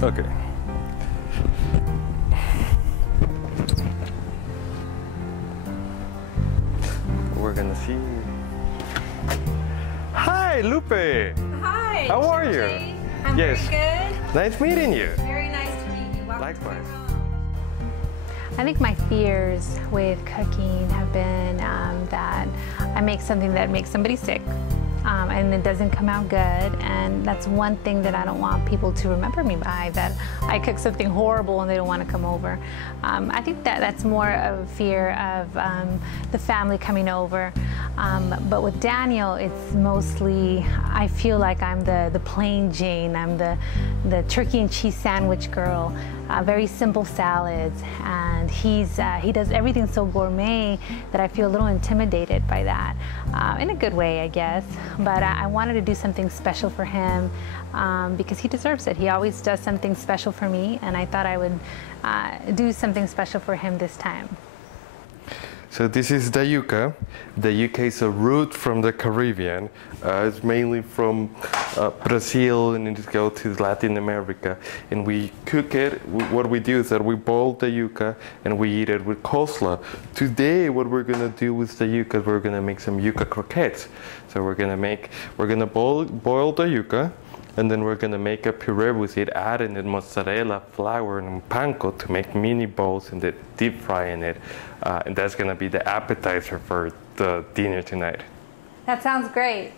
Okay. We're gonna see. Hi, Lupe. Hi. How are you? Georgie. I'm Yes. very good. Nice meeting you. Very nice to meet you. Welcome to Likewise. my home. I think my fears with cooking have been that I make something that makes somebody sick and it doesn't come out good, and that's one thing that I don't want people to remember me by, that I cook something horrible and they don't want to come over. I think that that's more of a fear of the family coming over. But with Daniel, it's mostly, I feel like I'm the plain Jane. I'm the turkey and cheese sandwich girl, very simple salads, and he does everything so gourmet that I feel a little intimidated by that, in a good way, I guess. But I wanted to do something special for him because he deserves it. He always does something special for me, and I thought I would do something special for him this time. So this is the yuca. The yuca is a root from the Caribbean. It's mainly from Brazil, and it goes to Latin America. And we cook it. What we do is that we boil the yuca and we eat it with coleslaw. Today, what we're gonna do with the yuca, we're gonna make some yuca croquettes. So we're gonna boil the yuca, and then we're gonna make a puree with it, adding in mozzarella, flour, and panko to make mini balls and then deep frying it. And that's gonna be the appetizer for the dinner tonight. That sounds great.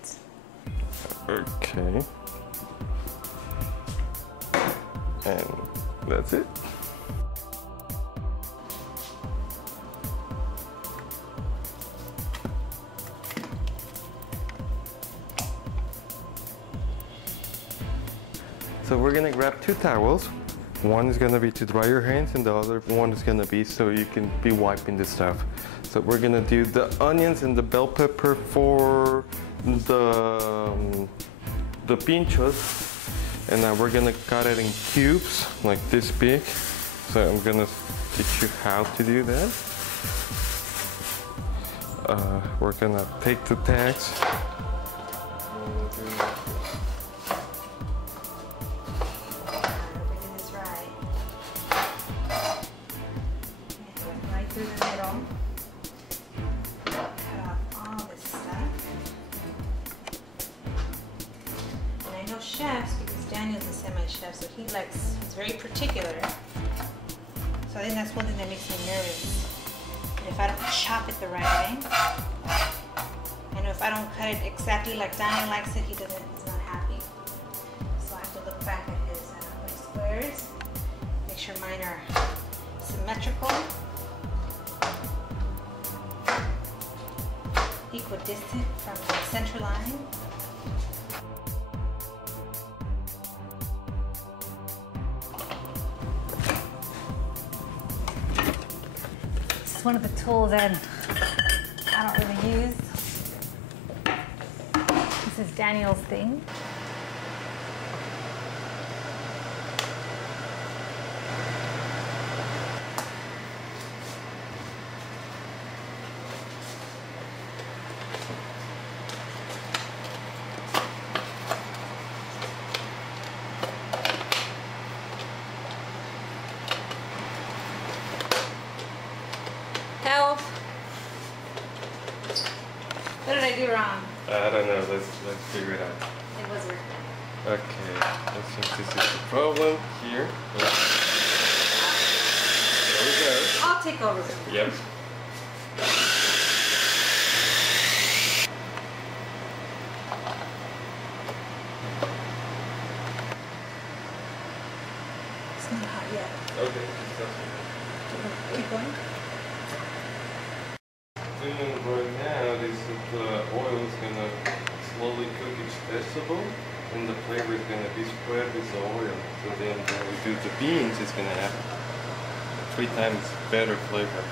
Okay. And that's it. So we're gonna grab 2 towels. One is gonna be to dry your hands, and the other one is gonna be so you can be wiping the stuff. So we're gonna do the onions and the bell pepper for the pinchos, and now we're gonna cut it in cubes like this big. So I'm gonna teach you how to do that. We're gonna take the tags. Through the middle. Cut off all this stuff. And I know chefs, because Daniel's a semi-chef, so he's very particular. So I think that's one thing that makes me nervous. And if I don't chop it the right way, I know if I don't cut it exactly like Daniel likes it, he's not happy. So I have to look back at his squares, make sure mine are symmetrical, equidistant from the center line. This is one of the tools that I don't really use. This is Daniel's thing. Help! What did I do wrong? I don't know. Let's figure it out. It was working. Okay, I think this is the problem here. There we go. I'll take over. Yep. It's not hot yet. Okay. Keep going. And right now, the oil is gonna slowly cook each vegetable, and the flavor is gonna be spread with the oil. So then when we do the beans, it's gonna have 3 times better flavor.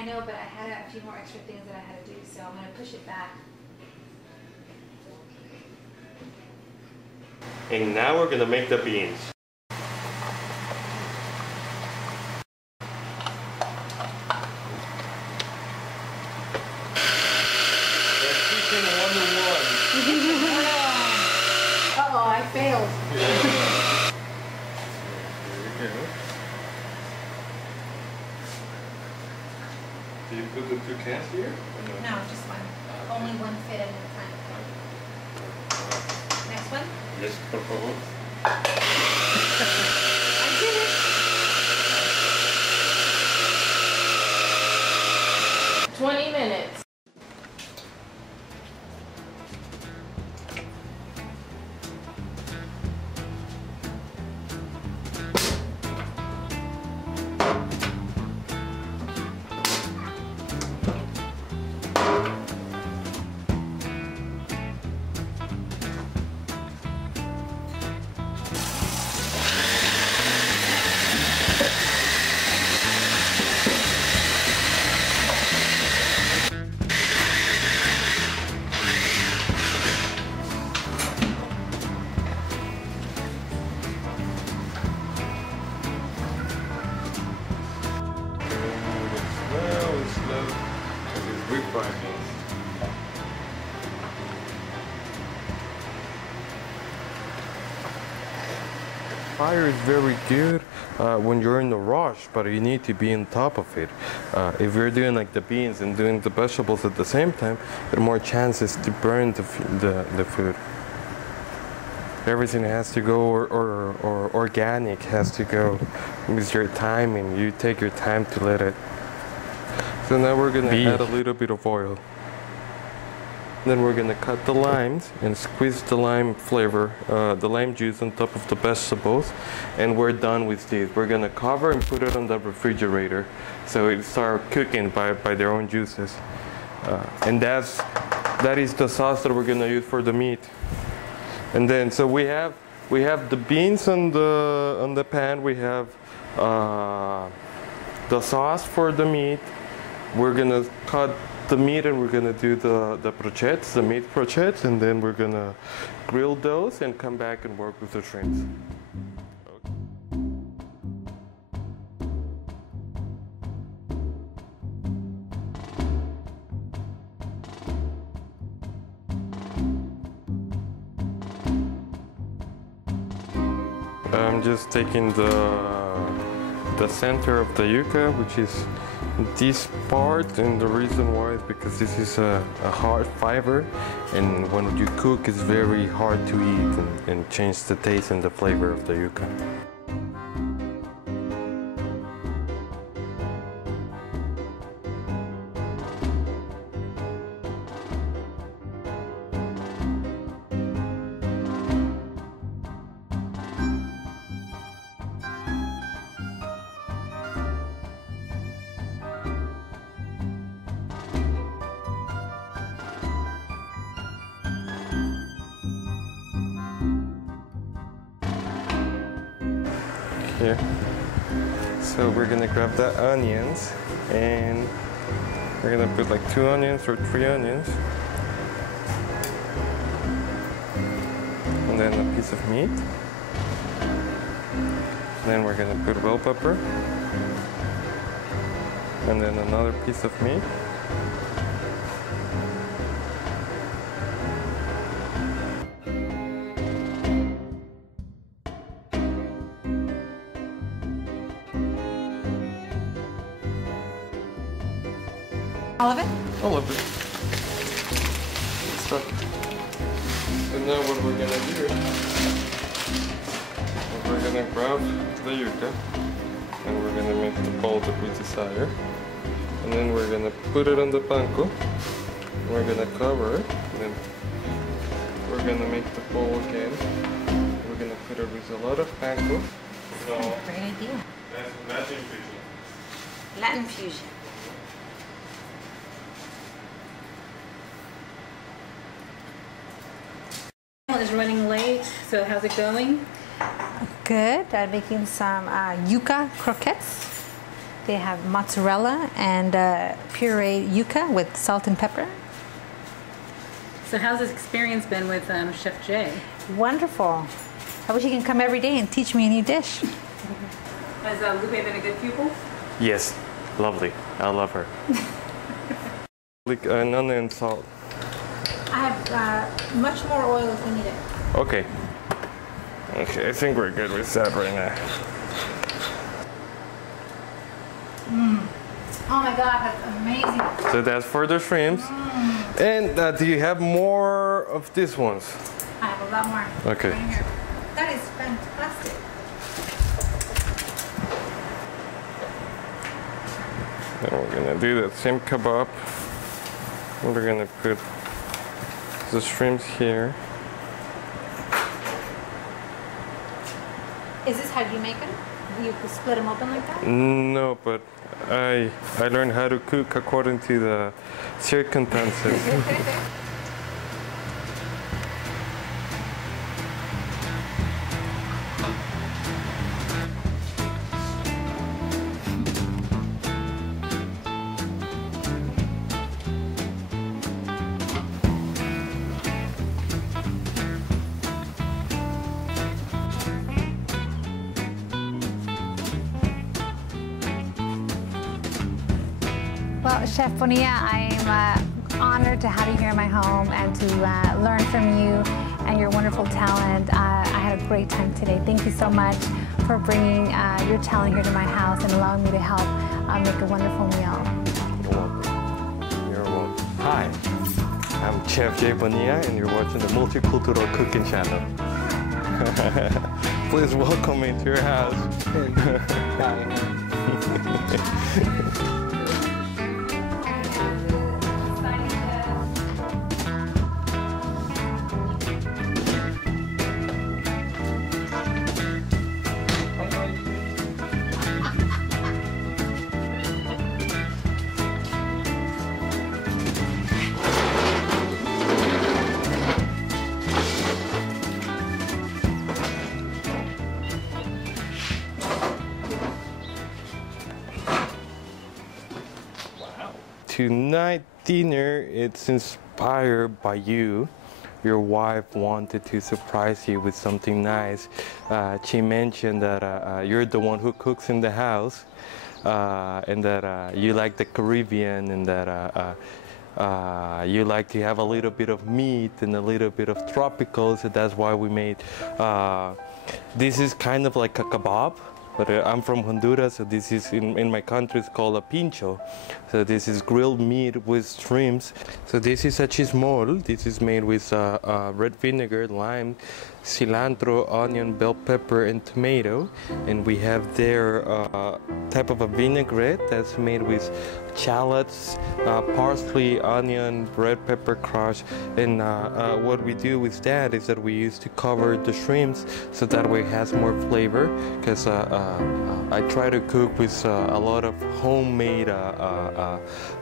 I know, but I had a few more extra things that I had to do, so I'm going to push it back. And now we're gonna make the beans. Chicken 101. Uh-oh, I failed. Here we go. Do you put the two cans here? Or no? No, just one. Only one fit at a time. Next one? Yes, por favor. I did it. 20 minutes. Fire is very good when you're in a rush, but you need to be on top of it. If you're doing like the beans and doing the vegetables at the same time, there are more chances to burn the food. Everything has to go, or organic has to go with your timing. You take your time to let it. So now we're gonna add a little bit of oil. Then we're gonna cut the limes and squeeze the lime flavor, the lime juice on top of the vegetables, and we're done with this. We're gonna cover and put it on the refrigerator so it start cooking by their own juices. And that is the sauce that we're gonna use for the meat. And then so we have the beans on the pan. We have the sauce for the meat. We're gonna cut the meat and we're gonna do the brochettes, the meat brochettes, and then we're gonna grill those and come back and work with the shrimps. I'm just taking the center of the yuca, which is this part, and the reason why is because this is a hard fiber, and when you cook it's very hard to eat and change the taste and the flavor of the yuca. Here. So we're gonna grab the onions and we're gonna put like 2 onions or 3 onions. And then a piece of meat. Then we're gonna put bell pepper. And then another piece of meat. All of it? All of it. Stuck. And now what we're gonna do is we're gonna grab the yuca and we're gonna make the ball that we desire. And then we're gonna put it on the panko. We're gonna cover it. And then we're gonna make the ball again. We're gonna put it with a lot of panko. So Great idea. that's Latin fusion. Latin fusion. Is running late, so how's it going? Good. I'm making some yuca croquettes. They have mozzarella and pureed yuca with salt and pepper. So how's this experience been with Chef Jay? Wonderful. I wish he can come every day and teach me a new dish. Has Lupe been a good pupil? Yes, lovely. I love her. Like an onion and salt. I have much more oil if you need it. Okay. Okay, I think we're good with that right now. Oh my God, that's amazing. So that's for the shrimps. And do you have more of these ones? I have a lot more. Okay. Right here. That is fantastic. Then we're gonna do that same kebab. And we're gonna put the shrimps here. Is this how you make them? You split them open like that? No, but I learned how to cook according to the circumstances. Well, Chef Bonilla, I'm honored to have you here in my home and to learn from you and your wonderful talent. I had a great time today. Thank you so much for bringing your talent here to my house and allowing me to help make a wonderful meal. You're welcome. You're welcome. Hi, I'm Chef Jay Bonilla, and you're watching the Multicultural Cooking Channel. Please welcome me to your house. Tonight dinner, it's inspired by you. Your wife wanted to surprise you with something nice. She mentioned that you're the one who cooks in the house, and that you like the Caribbean, and that you like to have a little bit of meat and a little bit of tropical, so that's why we made this is kind of like a kebab. But I'm from Honduras, so this is in my country it's called a pincho. So this is grilled meat with shrimps. So this is a chismol. This is made with red vinegar, lime, cilantro, onion, bell pepper, and tomato. And we have there type of a vinaigrette that's made with shallots, parsley, onion, red pepper crush. And what we do with that is that we use to cover the shrimps so that way it has more flavor. Because I try to cook with a lot of homemade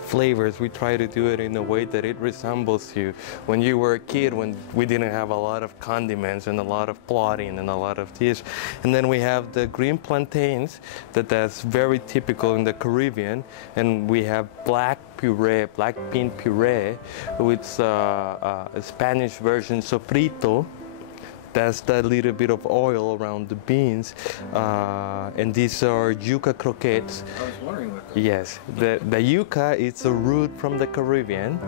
flavors. We try to do it in a way that it resembles you when you were a kid, when we didn't have a lot of condiments and a lot of plotting and a lot of this. And then we have the green plantains that's very typical in the Caribbean, and we have black bean puree with Spanish version sofrito. That's that little bit of oil around the beans, and these are yuca croquettes. I was wondering what that. Yes, the yuca is a root from the Caribbean.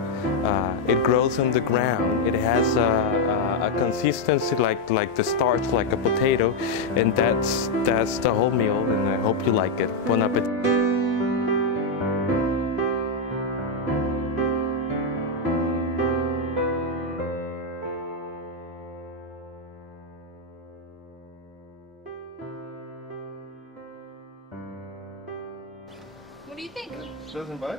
It grows on the ground. It has a consistency like the starch, like a potato, and that's the whole meal. And I hope you like it. Bon appetit. What do you think? Doesn't bite?